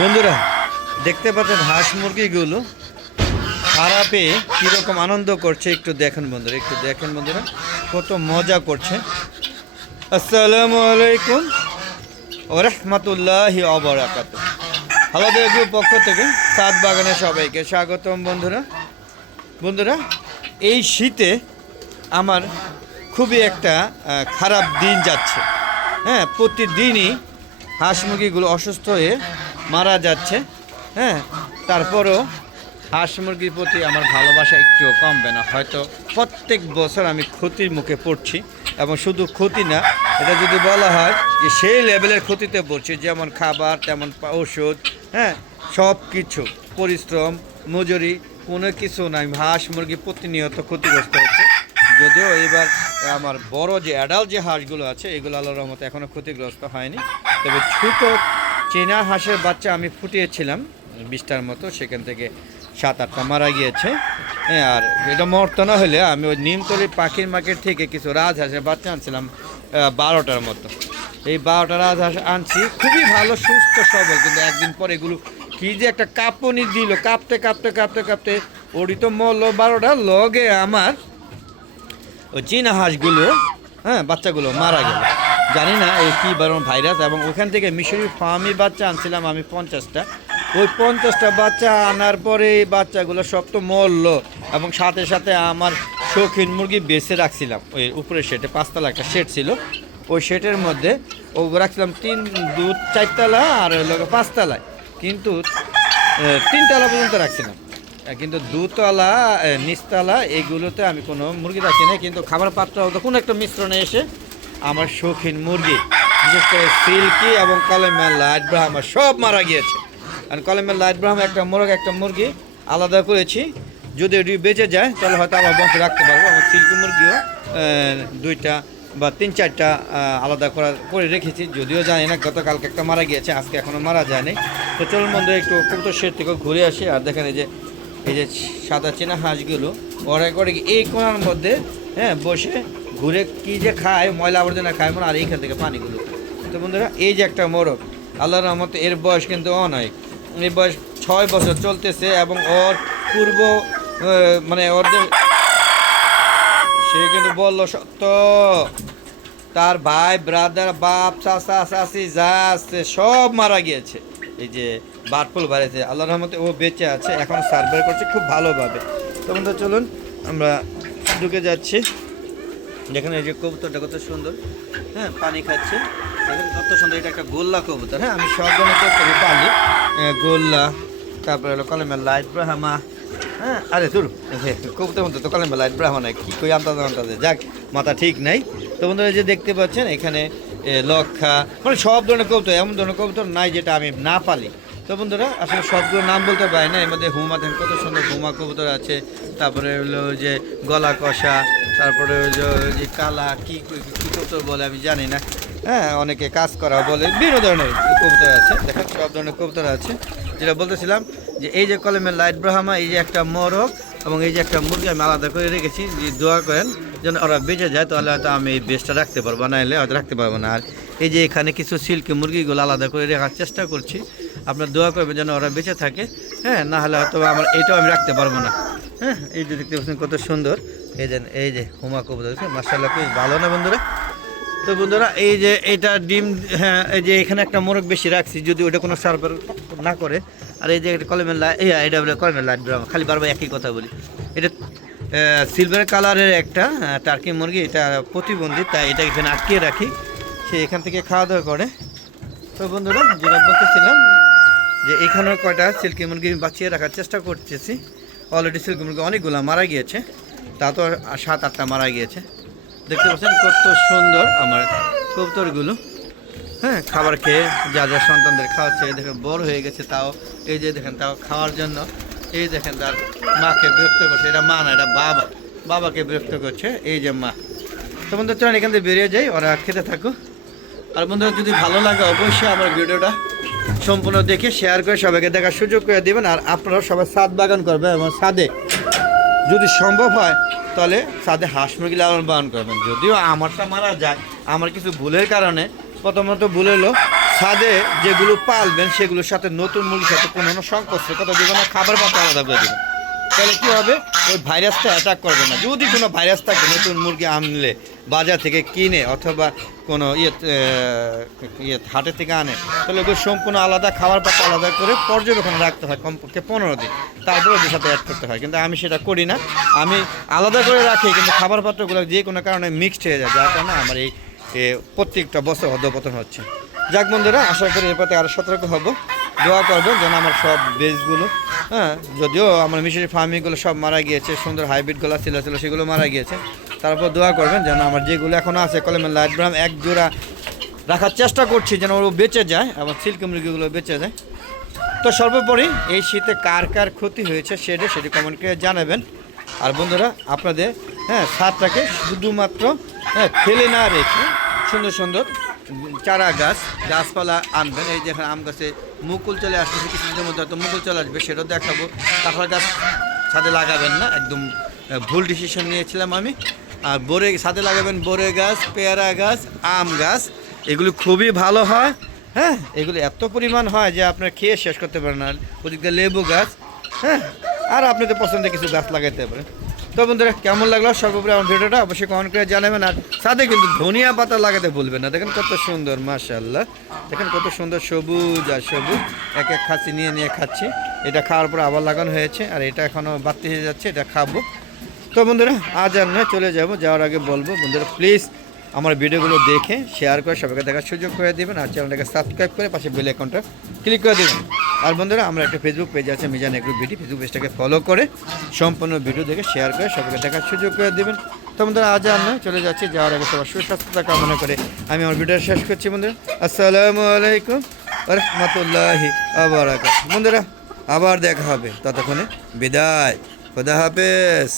বন্ধুরা দেখতে পাচ্ছেন হাঁস মুরগিগুলো খারাপে কীরকম আনন্দ করছে একটু দেখেন বন্ধুরা, একটু দেখেন বন্ধুরা কত মজা করছে। আসসালামু আলাইকুম ওয়া রাহমাতুল্লাহি ওয়া বারাকাতুহু। হালাদা গ্রুপ পক্ষ থেকে সাত বাগানে সবাইকে স্বাগতম। বন্ধুরা এই শীতে আমার খুবই একটা খারাপ দিন যাচ্ছে। হ্যাঁ, প্রতিদিনই হাঁস মুরগিগুলো অসুস্থ হয়ে মারা যাচ্ছে। হ্যাঁ, তারপরও হাঁস মুরগির প্রতি আমার ভালোবাসা একটুও কমবে না। হয়তো প্রত্যেক বছর আমি ক্ষতির মুখে পড়ছি, এবং শুধু ক্ষতি না, এটা যদি বলা হয় যে সেই লেভেলের ক্ষতিতে পড়ছি, যেমন খাবার তেমন ওষুধ, হ্যাঁ সব কিছু পরিশ্রম মজুরি কোনো কিছু নাই। হাঁস মুরগি প্রতিনিয়ত ক্ষতিগ্রস্ত হচ্ছে। যদিও এবার আমার বড় যে অ্যাডাল্ট যে হাঁসগুলো আছে এগুলো আল্লাহর রহমতে এখনও ক্ষতিগ্রস্ত হয়নি। তবে ছোটো চীনা হাঁসের বাচ্চা আমি ফুটিয়েছিলাম 20টার মতো, সেখান থেকে 7-8টা মারা গিয়েছে। হ্যাঁ, আর এটা মরতো না হলে আমি ওই নিমতলি পাখির মার্কেট থেকে কিছু রাজহাঁসের বাচ্চা আনছিলাম 12টার মতো। এই 12টা রাজহাঁস আনছি, খুবই ভালো সুস্থ সবল, কিন্তু একদিন পর এগুলো কী যে একটা কাঁপুনি দিল, কাঁপতে কাঁপতে কাঁপতে কাঁপতে ওরই তো মরলো 12টা, লগে আমার ওই চীনা হাঁসগুলো, হ্যাঁ বাচ্চাগুলো মারা গেল। জানি না এই কী বারণ ভাইরাস। এবং ওখান থেকে মিশরি ফার্মি বাচ্চা আনছিলাম আমি 50টা। ওই 50টা বাচ্চা আনার পরে এই বাচ্চাগুলো সব তো মরলো, এবং সাথে সাথে আমার শৌখিন মুরগি বেছে রাখছিলাম ওই উপরে শেডে, 5তলা একটা শেড ছিল, ওই শেডের মধ্যে ও রাখছিলাম 4তলা আর হলো 5তলায়, কিন্তু 3তলা পর্যন্ত রাখছিলাম, কিন্তু 2তলা নিচতলা এইগুলোতে আমি কোনো মুরগি রাখি না। কিন্তু খাবার পাত্র কোনো একটা মিশ্রণে এসে আমার শৌখিন মুরগি, বিশেষ করে সিল্কি এবং কলমের লাইট ব্রাহ্মা সব মারা গিয়েছে। আর কলমের লাইট ব্রাহ্মা একটা মোরগ একটা মুরগি আলাদা করেছি, যদি এটি বেঁচে যায় তাহলে হয়তো আবার বন্ধ রাখতে পারবো। আমার সিল্কি মুরগিও 2টা বা 3-4টা আলাদা করে রেখেছি, যদিও জানি না গতকালকে একটা মারা গিয়েছে, আজকে এখনও মারা যায়নি। তো চলুন বন্ধু একটু কবুতর শেড থেকে ঘুরে আসি। আর দেখেন এই যে সাদা চীনা হাঁসগুলো ওরা করে এই কোণার মধ্যে, হ্যাঁ বসে ঘুরে কি যে খায়, ময়লা আবর্জনা খায় মনে, আর এইখান থেকে পানিগুলো। তো বন্ধুরা এই যে একটা মোরগ, আল্লাহর রহমতে এর বয়স কিন্তু অনেক, এর বয়স 6 বছর চলতেছে। এবং ওর পূর্ব মানে ওদের সে কিন্তু বললো সত্য, তার ভাই ব্রাদার বাপ চাচা চাচি যা আছে সব মারা গিয়েছে। এই যে বার্ডফ্লু বাড়িতে, আল্লাহর রহমতে ও বেঁচে আছে, এখন সার্ভাইভ করছে খুব ভালোভাবে। তো বন্ধু চলুন আমরা ঢুকে যাচ্ছি। দেখেন এই যে কবুতরটা কত সুন্দর, হ্যাঁ পানি খাচ্ছে, দেখেন কত সুন্দর। এটা একটা গোল্লা কবুতর, হ্যাঁ আমি সব ধরনের কবুতরই পালি, গোল্লা, তারপরে হলো কলমের লাইট ব্রাহ্মা। হ্যাঁ আরে ধরু কবুতর মধ্যে তো কলমের লাইট ব্রাহ্মা নাই, কী কই আন্তাজে যাক মাথা ঠিক নাই। তো বন্ধুরা যে দেখতে পাচ্ছেন এখানে লক্ষা, মানে সব ধরনের কবুতর, এমন ধরনের কবুতর নাই যেটা আমি না পালি। তো বন্ধুরা আসলে সবগুলো নাম বলতে পারি না, এর মধ্যে হুমা দেখেন কত সুন্দর হুমা কবুতর আছে, তারপরে হলো যে গলা কষা, তারপরে হলো যে কালা কী কবুতর বলে আমি জানি না, হ্যাঁ অনেকে কাজ করা বলে, বিভিন্ন ধরনের কবুতর আছে। দেখেন সব ধরনের কবুতর আছে। যেটা বলতেছিলাম যে এই যে কলমের লাইট ব্রাহ্মা, এই যে একটা মোরগ এবং এই যে একটা মুরগি আমি আলাদা করে রেখেছি, যে দোয়া করেন যেন ওরা বেঁচে যায়, তাহলে হয়তো আমি এই বেশটা রাখতে পারবো, না এলে হয়তো রাখতে পারবো না। আর এই যে এখানে কিছু সিল্কি মুরগিগুলো আলাদা করে রাখার চেষ্টা করছি, আপনার দোয়া করবেন যেন ওরা বেঁচে থাকে। হ্যাঁ না হলে হয়তো আমার এইটাও আমি রাখতে পারবো না। হ্যাঁ এই যে দেখতে পাচ্ছেন কত সুন্দর, এই যে হুমা কবুতর, মাশাআল্লাহ খুব ভালো না বন্ধুরা। তো বন্ধুরা এই যে এটা ডিম, হ্যাঁ এই যে এখানে একটা মোরগ বেশি রাখছি, যদি ওটা কোনো সার্ভার না করে। আর এই যে একটা কলমের লাইট, এটা কলমের লাইট ব্রাহ্মা, খালি বারবার একই কথা বলি। এটা সিলভার কালারের একটা টার্কি মুরগি, এটা প্রতিবন্ধী, তাই এটা এখানে আটকিয়ে রাখি, সে এখান থেকে খাওয়া দাওয়া করে। তো বন্ধুরা যেটা বলতেছিলাম যে এখানেও কয়টা সিল্কি মুরগি বাঁচিয়ে রাখার চেষ্টা করতেছি। অলরেডি সিল্কি মুরগি অনেকগুলো মারা গিয়েছে, তা তো 7-8টা মারা গিয়েছে। দেখতে পাচ্ছেন কত সুন্দর আমার কবুতরগুলো, হ্যাঁ খাবার খেয়ে যা যা সন্তানদের খাওয়াচ্ছে, দেখেন বড় হয়ে গেছে, তাও এই যে দেখেন তাও খাওয়ার জন্য এই দেখেন তার মাকে বিরক্ত করছে, এটা মা না এটা বাবাকে বিরক্ত করছে, এই যে মা। তো বন্ধু চলেন এখান থেকে বেরিয়ে যাই, ওরা খেতে থাকুক। আর বন্ধুরা যদি ভালো লাগে অবশ্যই আমার ভিডিওটা সম্পূর্ণ দেখে শেয়ার করে সবাইকে দেখার সুযোগ করে দেবেন। আর আপনারাও সবাই ছাদ বাগান করবেন, এবং ছাদে যদি সম্ভব হয় তাহলে ছাদে হাঁস মুরগি লালন পালন করবেন। যদিও আমারটা মারা যায় আমার কিছু ভুলের কারণে, প্রথমত ভুল হলো ছাদে যেগুলো পালবেন সেগুলোর সাথে নতুন মুরগির সাথে কোনো সংকোচ কথা দেবেন না, খাবার পাতা আলাদা করে দেবেন। তাহলে কী হবে, ওই ভাইরাসটা অ্যাটাক করবে না। যদি কোনো ভাইরাস থাকে নতুন মুরগি আনলে বাজার থেকে কিনে অথবা কোনো হাটের থেকে আনে, তাহলে ওগুলো সম্পূর্ণ আলাদা খাবার পাতা আলাদা করে পর্যবেক্ষণে রাখতে হয় কমপক্ষে 15 দিন, তারপরে ওদের সাথে অ্যাড করতে হয়। কিন্তু আমি সেটা করি না, আমি আলাদা করে রাখি, কিন্তু খাবার পাত্রগুলো যে কোনো কারণে মিক্সড হয়ে যায়, যার কারণে আমার এই প্রত্যেকটা বছর অধঃপতন হচ্ছে। যাক বন্ধুরা, আশা করি এরপর আরও সতর্ক হব। দোয়া করবেন যেন আমার সব বেজগুলো, হ্যাঁ, যদিও আমার মিশরি ফার্মিংগুলো সব মারা গিয়েছে, সুন্দর হাইব্রিডগুলো ছিল সেগুলো মারা গিয়েছে। তারপর দোয়া করবেন যেন আমার যেগুলো এখনও আছে কলমের লাইট ব্রাম এক জোড়া রাখার চেষ্টা করছি যেন ওগুলো বেঁচে যায়, আবার সিল্ক মুরগিগুলো বেঁচে যায়। তো সর্বোপরি এই শীতে কার কার ক্ষতি হয়েছে সেটি কমেন্ট করে জানাবেন। আর বন্ধুরা, আপনাদের ছাদটাকে শুধুমাত্র ফেলে না রেখে সুন্দর সুন্দর চারা গাছপালা আনবেন। এই দেখেন আম গাছে মুকুল চলে আসছে, কিছুদিনের মধ্যে হয়তো মুকুল চলে আসবে, সেটাও দেখাবো। কাঁঠাল গাছ ছাদে লাগাবেন না, একদম ভুল ডিসিশন নিয়েছিলাম আমি। আর ছাদে লাগাবেন বরে গাছ, পেয়ারা গাছ, আম গাছ, এগুলো খুবই ভালো হয়। হ্যাঁ, এগুলো এত পরিমাণ হয় যে আপনার খেয়ে শেষ করতে পারেন না। ওদিকে লেবু গাছ, হ্যাঁ, আর আপনাদের পছন্দের কিছু গাছ লাগাইতে পারেন। তো বন্ধুরা, কেমন লাগলো সর্বোপরি আমার ভিডিওটা অবশ্যই কমেন্ট করে জানাবেন। আর সাথে কিন্তু ধনিয়া পাতা লাগাতে ভুলবেন না। দেখেন কত সুন্দর, মাশাআল্লাহ, দেখেন কত সুন্দর সবুজ আর সবুজ। এক খাচ্ছি, নিয়ে খাচ্ছি। এটা খাওয়ার পর আবার লাগানো হয়েছে, আর এটা এখনও বাড়তি হয়ে যাচ্ছে, এটা খাবো। তো বন্ধুরা, আজ আর নয়, চলে যাবো। যাওয়ার আগে বলবো বন্ধুরা, প্লিজ আমার ভিডিওগুলো দেখে শেয়ার করে সবাইকে দেখার সুযোগ করে দেবেন। আর চ্যানেলটাকে সাবস্ক্রাইব করে পাশে বেল আইকনটা ক্লিক করে দেবেন। আর বন্ধুরা, আমরা একটা ফেসবুক পেজ আছে মিজান এগ্রো বিডি, ফেসবুক পেজটাকে ফলো করে সম্পূর্ণ ভিডিও দেখে শেয়ার করে সবাইকে দেখার সুযোগ করে দেবেন। তো বন্ধুরা, আজ আর নয়, চলে যাচ্ছি। যাওয়ার আগে সবার সুস্বাস্থ্যতা কামনা করে আমি আমার ভিডিও শেষ করছি। বন্ধুরা, আসসালামু আলাইকুম ওয়া রাহমাতুল্লাহি ওয়া বারাকাতুহু। বন্ধুরা, আবার দেখা হবে, ততক্ষণে বিদায়, খোদা হাফেজ।